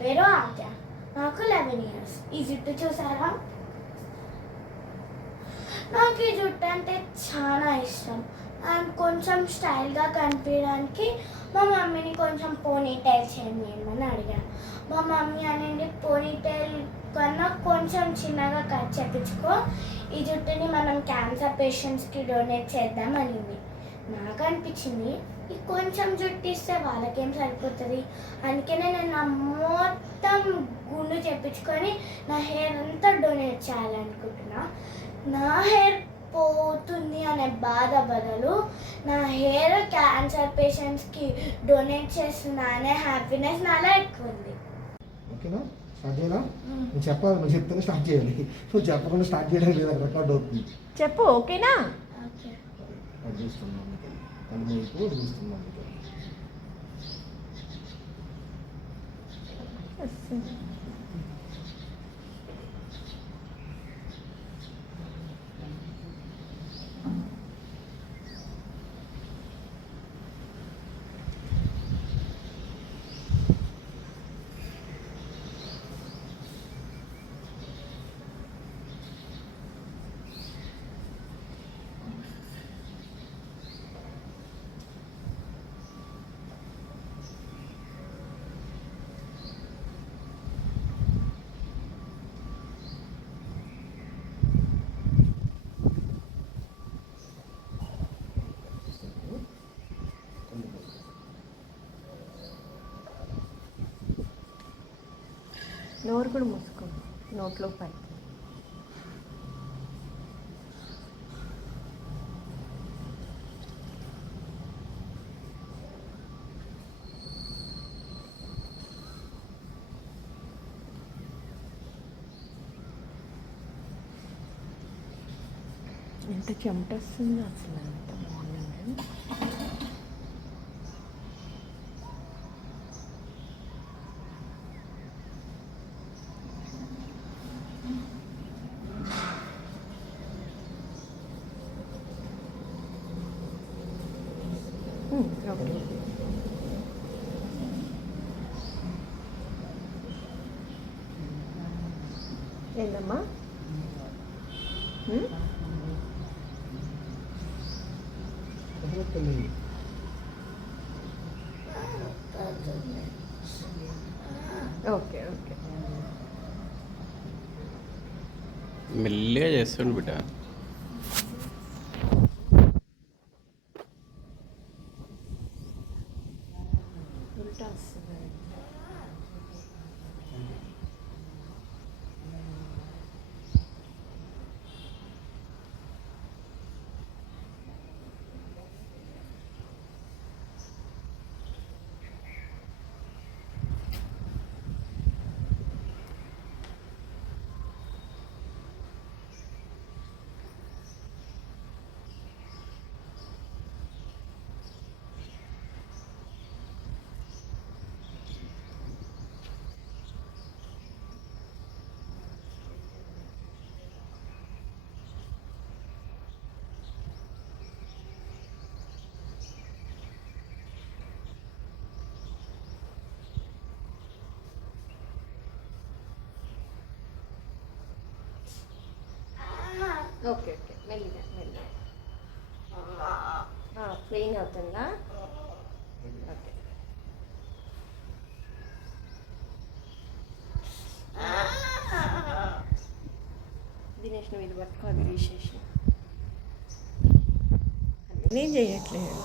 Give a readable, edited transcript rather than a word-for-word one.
పేరు ఆద్య, నాకు 11 years. ఈ జుట్టు చూసారా? నాకు ఈ జుట్టు అంటే చాలా ఇష్టం. అండ్ కొంచెం స్టైల్గా కనిపించడానికి మా మమ్మీని కొంచెం పోనీటైల్ చేయమని అడిగాను. మా మమ్మీ అనేది పోనీటైల్ కన్నా కొంచెం చిన్నగా కట్ చేయించుకో, ఈ జుట్టుని మనం క్యాన్సర్ పేషెంట్స్కి డొనేట్ చేద్దాం అనింది. నాకు అనిపించింది ఈ కొంచెం జుట్టు ఇస్తే వాళ్ళకేం సరిపోతుంది, అందుకనే నేను నా మొత్తం గుండు చేయించుకొని నా హెయిర్ అంతా డొనేట్ చేయాలనుకుంటున్నా. నా హెయిర్ పోతుంది అనే బాధ బదులు నా హెయిర్ క్యాన్సర్ పేషెంట్స్కి డొనేట్ చేస్తున్నా అనే హ్యాపీనెస్ నాలో ఎక్కువ ఉంది. ఓకేనా? స్టార్ట్ చేయాలా? నువ్వు చెప్పాలి, నువ్వు చెప్తేనే స్టార్ట్ చేయాలి. నువ్వు చెప్పకుండా స్టార్ట్ చేయడానికి లేదా రికార్డ్ అవుతుంది. చెప్పు. ఓకేనా? ఓకే. అది చూస్తున్నాను కళ్ళు మూడుకు చూస్తున్నాను. నోరు కూడా మూసుకో, నోట్లో పై. ఎంత చెమట వస్తుంది అసలు, అంత మార్నింగ్. ఓకే. ఏందమ్మా? Okay okay. మెల్లిగా చేస్తుండు బిడ్డ. ఉల్టా వస్తుంది. Okay okay. మెల్లిగా మెల్లిగా. క్లీన్ అవుతుందా? ఓకే. దినేష్ నువ్వు ఇది పట్టుకోవాలి, విశేషం అన్నీ చేయట్లేదు.